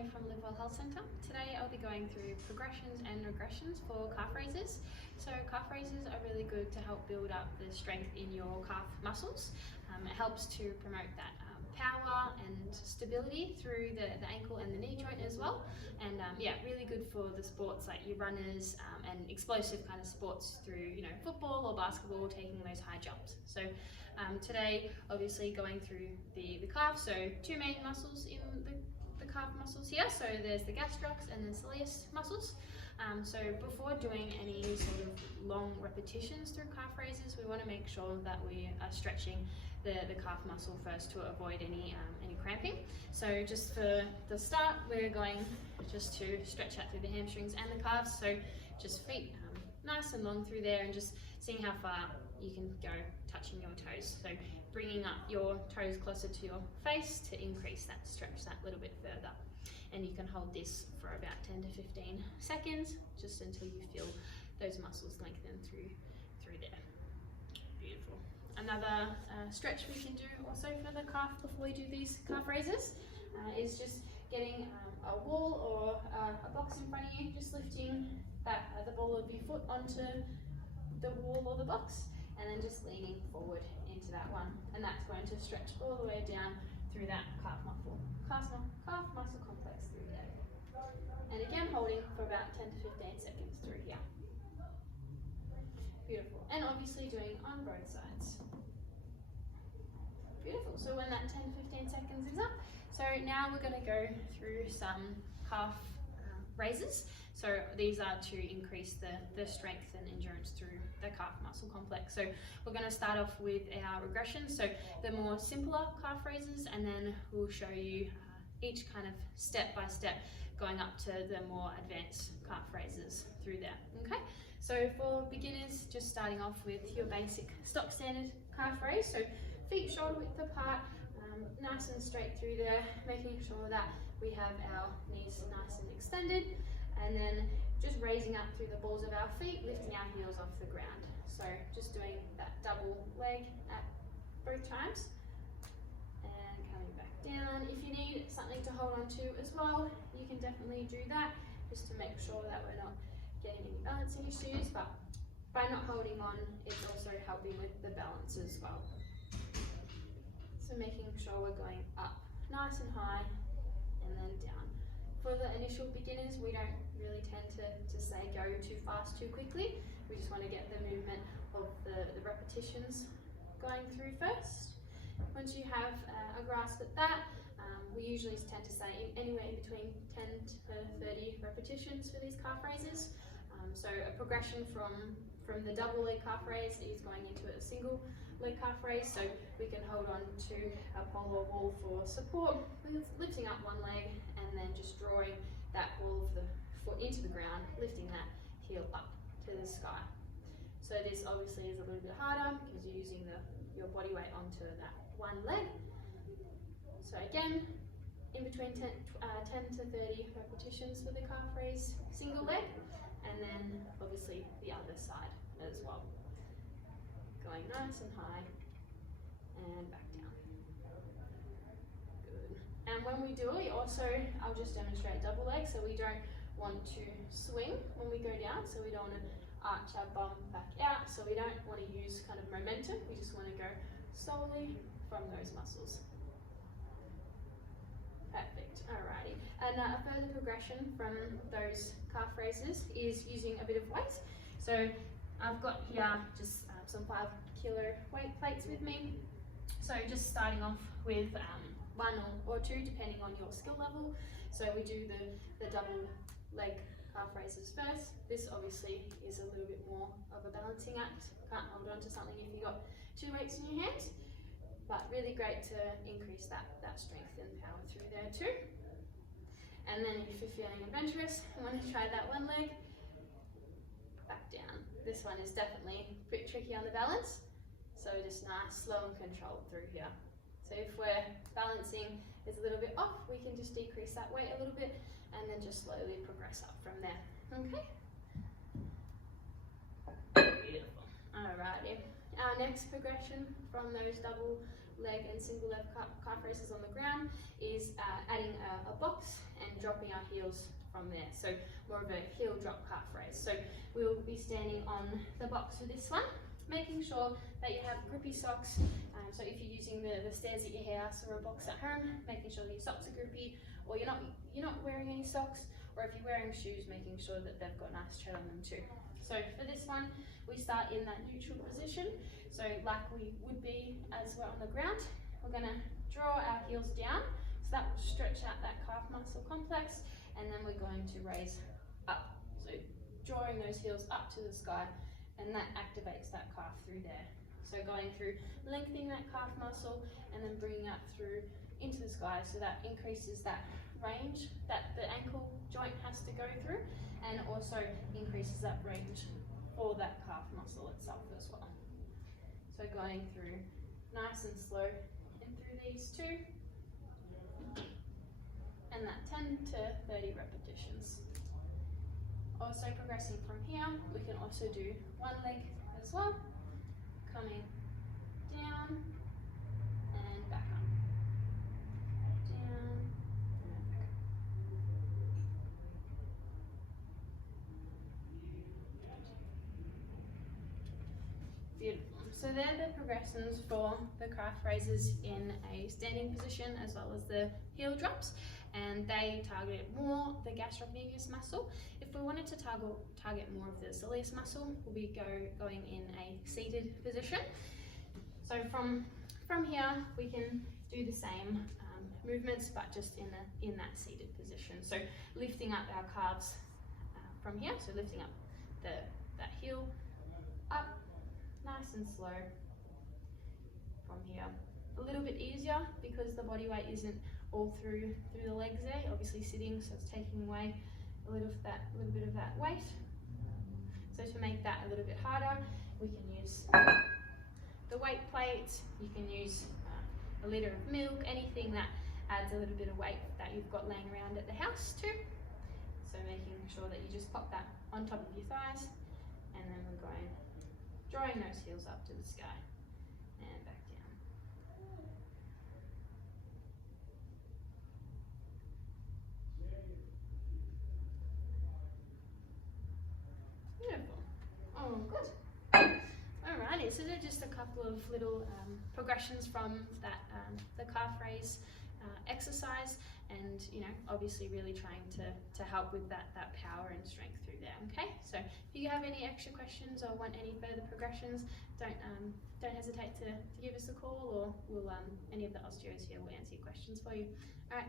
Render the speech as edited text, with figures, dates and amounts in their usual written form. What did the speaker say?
here from Livewell Health Centre. Today I'll be going through progressions and regressions for calf raises. So calf raises are really good to help build up the strength in your calf muscles. It helps to promote that power and stability through the ankle and the knee joint as well. And yeah, really good for the sports like your runners and explosive kind of sports through, football or basketball, taking those high jumps. So today, obviously going through the calf, so two main muscles in the calf muscles here. So there's the gastrocs and the soleus muscles. So before doing any sort of long repetitions through calf raises, we want to make sure that we are stretching the calf muscle first to avoid any cramping. So just for the start, we're going just to stretch out through the hamstrings and the calves. So just feet nice and long through there, and just seeing how far you can go touching your toes. So bringing up your toes closer to your face to increase that, stretch that little bit further. And you can hold this for about 10 to 15 seconds, just until you feel those muscles lengthen through there. Beautiful. Another stretch we can do also for the calf before we do these calf raises is just getting a wall or a box in front of you, just lifting the ball of your foot onto the wall or the box, and then just leaning forward into that one, and that's going to stretch all the way down through that calf muscle complex through there. And again, holding for about 10 to 15 seconds through here. Beautiful. And obviously doing on both sides. Beautiful. So when that 10 to 15 seconds is up, so now we're going to go through some calf raises. So these are to increase the strength and endurance through the calf muscle complex. So we're going to start off with our regressions, so the more simpler calf raises, and then we'll show you each kind of step by step going up to the more advanced calf raises through there. Okay, so for beginners, just starting off with your basic stock standard calf raise. So feet shoulder width apart, nice and straight through there, making sure that we have our knees nice and extended, and then just raising up through the balls of our feet, lifting our heels off the ground. So just doing that double leg at both times, and coming back down. If you need something to hold on to as well, you can definitely do that, just to make sure that we're not getting any balancing issues, but by not holding on, it's also helping with the balance as well. So making sure we're going up nice and high, and then down. For the initial beginners, we don't really tend to say go too fast too quickly. We just want to get the movement of the repetitions going through first. Once you have a grasp at that, we usually tend to say anywhere in between 10 to 30 repetitions for these calf raises. So a progression from the double leg calf raise is going into a single leg calf raise. So we can hold on to a pole or wall for support, lifting up one leg, and then just drawing that ball of the foot into the ground, lifting that heel up to the sky. So this obviously is a little bit harder because you're using your body weight onto that one leg. So again, in between 10 to 30 repetitions for the calf raise single leg, and then obviously the other side as well. Going nice and high and back down. Good. And when we do it, also, I'll just demonstrate double leg, so we don't want to swing when we go down, so we don't want to arch our bum back out, so we don't want to use kind of momentum, we just want to go solely from those muscles. Perfect, alrighty. And a further progression from those calf raises is using a bit of weight. So I've got here just some 5 kilo weight plates with me. So just starting off with one or two, depending on your skill level. So we do the double leg calf raises first. This obviously is a little bit more of a balancing act. Can't hold on to something if you've got 2 weights in your hands, but really great to increase that strength and power through there too. And then if you're feeling adventurous and want to try that one leg, back down. This one is definitely a bit tricky on the balance, so just nice, slow and controlled through here. So if we're balancing is a little bit off, we can just decrease that weight a little bit and then just slowly progress up from there. Okay? Beautiful. Alrighty. Our next progression from those double leg and single leg calf raises on the ground is adding a box and dropping our heels from there. So more of a heel drop calf raise. So we'll be standing on the box for this one, making sure that you have grippy socks. So if you're using the stairs at your house or a box at home, making sure that your socks are grippy, or you're not wearing any socks, or if you're wearing shoes, making sure that they've got nice tread on them too. So for this one, we start in that neutral position. So like we would be as we're on the ground, we're gonna draw our heels down. So that will stretch out that calf muscle complex, and then we're going to raise up. So drawing those heels up to the sky, and that activates that calf through there. So going through, lengthening that calf muscle, and then bringing up through into the sky, so that increases that range that the ankle joint has to go through, and also increases that range for that calf muscle itself as well. So going through nice and slow and through these two, and that 10 to 30 repetitions. Also progressing from here, we can also do one leg as well, coming down and back up, down and back up. Beautiful. So they're the progressions for the calf raises in a standing position, as well as the heel drops, and they target more the gastrocnemius muscle. If we wanted to target more of the soleus muscle, we'll be going in a seated position. So from here, we can do the same movements, but just in that seated position. So lifting up our calves from here, so lifting up that heel up, nice and slow from here. A little bit easier because the body weight isn't all through the legs there, obviously sitting, so it's taking away a little bit of that weight. So to make that a little bit harder, we can use the weight plate, you can use a litre of milk, anything that adds a little bit of weight that you've got laying around at the house too. So making sure that you just pop that on top of your thighs, and then we're drawing those heels up to the sky and back down. Beautiful. Oh, good. Alrighty, so they're just a couple of little progressions from that the calf raise exercise, and obviously really trying to help with that power and strength through there. Okay, so if you have any extra questions or want any further progressions, don't hesitate to give us a call, or we'll any of the osteos here will answer your questions for you. All right.